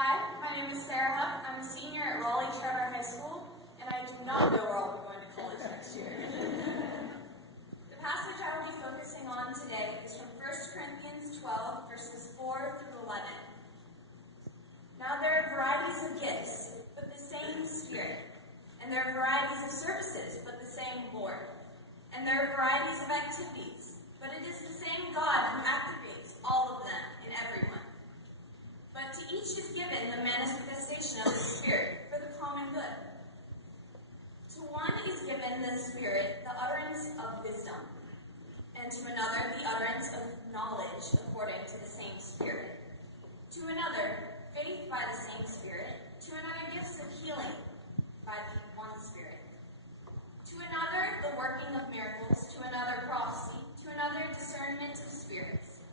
Hi, my name is Sarah Huck. I'm a senior at Raleigh Charter High School, and I do not know where I'll be going to college next year. The passage I will be focusing on today is from 1 Corinthians 12, verses 4 through 11. Now there are varieties of gifts, but the same Spirit. And there are varieties of services, but the same Lord. And there are varieties of activities, but it is the same God who activates all of them in everyone. But to each is given the manifestation of the Spirit for the common good. To one is given the Spirit the utterance of wisdom, and to another the utterance of knowledge according to the same Spirit. To another, faith by the same Spirit. To another, gifts of healing by the one Spirit. To another, the working of miracles. To another, prophecy. To another, discernment of spirits.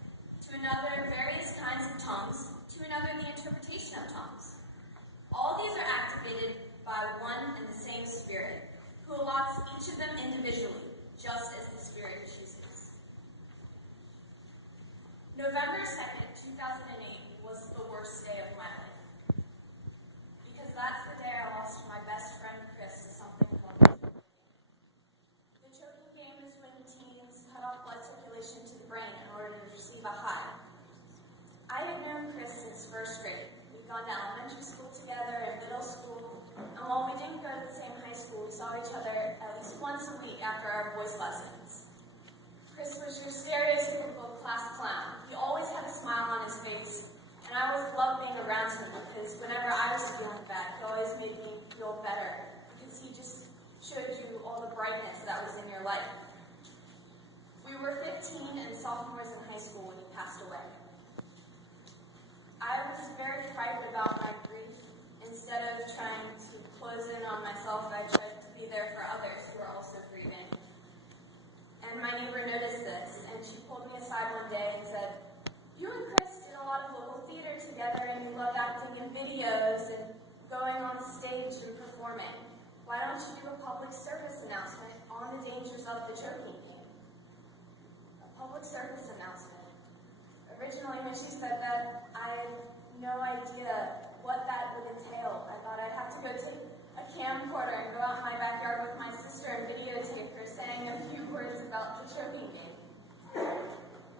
To another, various kinds of tongues. To another, the interpretation of tongues. All these are activated by one and the same Spirit, who allots each of them individually, just as the Spirit chooses. November 2nd, 2008 was the worst day of my life. Because that's the day I lost my best friend Chris to something called the choking game. The choking game is when teens cut off blood circulation to the brain in order to receive a high. I had known Chris since first grade. We'd gone to elementary school together and middle school, and while we didn't go to the same high school, we saw each other at least once a week after our voice lessons. Chris was your stereotypical class clown. He always had a smile on his face, and I always loved being around him because whenever I was feeling bad, he always made me feel better because he just showed you all the brightness that was in your life. We were 15 and sophomores in high school when he passed away. I was very frightened about my grief. Instead of trying to close in on myself, I tried to be there for others who are also grieving. And my neighbor noticed this, and she pulled me aside one day and said, "You and Chris did a lot of local theater together, and you love acting in videos and going on stage and performing. Why don't you do a public service announcement on the dangers of the choking game?" A public service announcement. Originally, when she said that, I had no idea what that would entail. I thought I'd have to go take a camcorder and go out in my backyard with my sister and videotape her saying a few words about the choking game.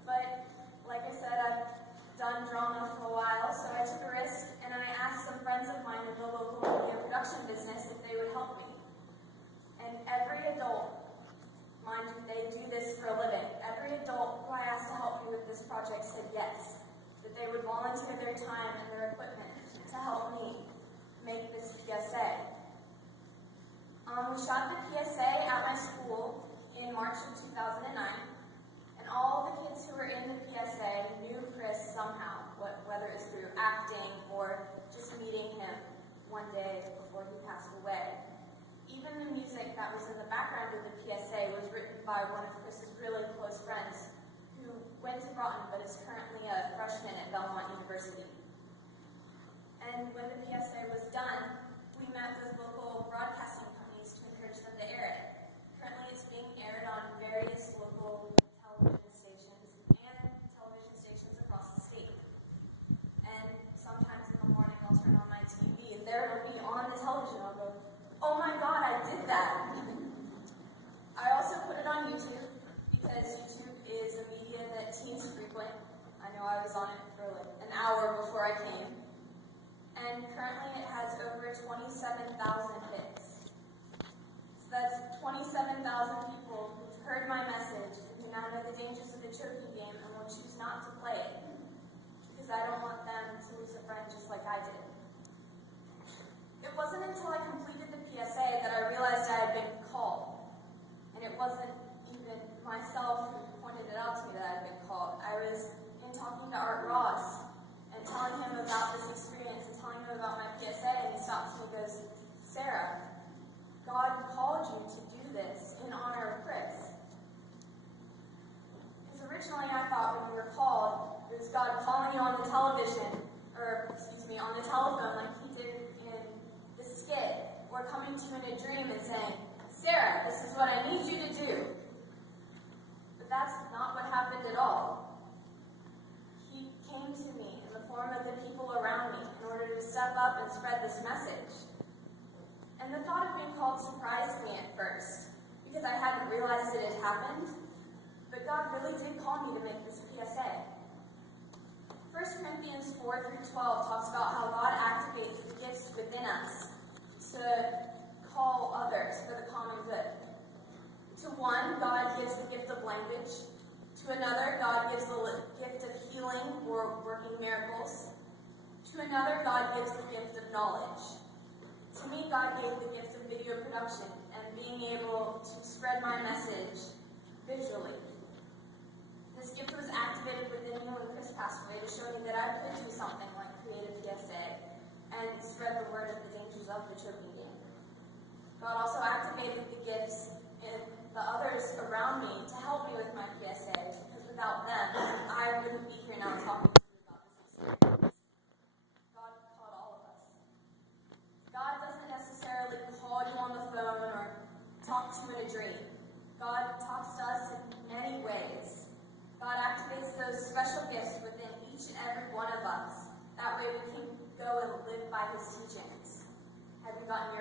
But, like I said, I've done drama for a while, so I took a risk and I asked some friends of mine in the local media production business if they would help me. And every adult, mind you, they do this for a living, every adult who I asked to help me with this project said yes, that they would volunteer their time and their equipment to help me make this PSA. We shot the PSA at my school in March of 2009, and all the kids who were in the PSA knew Chris somehow, whether it was through acting or just meeting him one day before he passed away. Even the music that was in the background of the PSA was written by one of Chris's really close friends who went to Broughton but is currently a freshman at Belmont University. And when the PSA was done, we met with local broadcasting companies to encourage them to air it. Currently it's being aired on various local television stations and television stations across the state. And sometimes in the morning I'll turn on my TV and there it'll be on the television. I'll go, "Oh my God, I did that." I also put it on YouTube because YouTube is a media that teens frequent. I know I was on it for like an hour before I came. And currently it has over 27,000 hits. So that's 27,000 people who've heard my message and who now know the dangers of the choking game and will choose not to play it. Because I don't want them to lose a friend just like I did. It wasn't until I completed the PSA that I realized I had been called. And it wasn't even myself who pointed it out to me that I had been called. I was in talking to Art Ross and telling him about this experience and telling him about my PSA, and he stops me and goes, "Sarah, God called you to do this in honor of Chris." Because originally I thought when we were called, it was God calling you on the television, on the telephone like he did in the skit, or coming to you in a dream and saying, "Sarah, this is what I need you to do." But that's not what happened at all. He came to me in the form of the people around me in order to step up and spread this message. And the thought of being called surprised me at first, because I hadn't realized it had happened, but God really did call me to make this PSA. 1 Corinthians 4 through 12 talks about how God activates the gifts within us to call others for the common good. To one, God gives the gift of language. To another, God gives the gift of healing or working miracles. To another, God gives the gift of knowledge. To me, God gave the gift of video production and being able to spread my message visually. This gift was activated within me when Chris passed away to show me that I could do something like create a PSA and spread the word of the dangers of the choking game. God also activated the gifts in the others around me to help me with my PSA, because without them, I wouldn't be here now talking to you about this experience. God called all of us. God doesn't necessarily call you on the phone or talk to you in a dream. God talks to us in many ways. God activates those special gifts within each and every one of us. That way we can go and live by his teachings. Have you gotten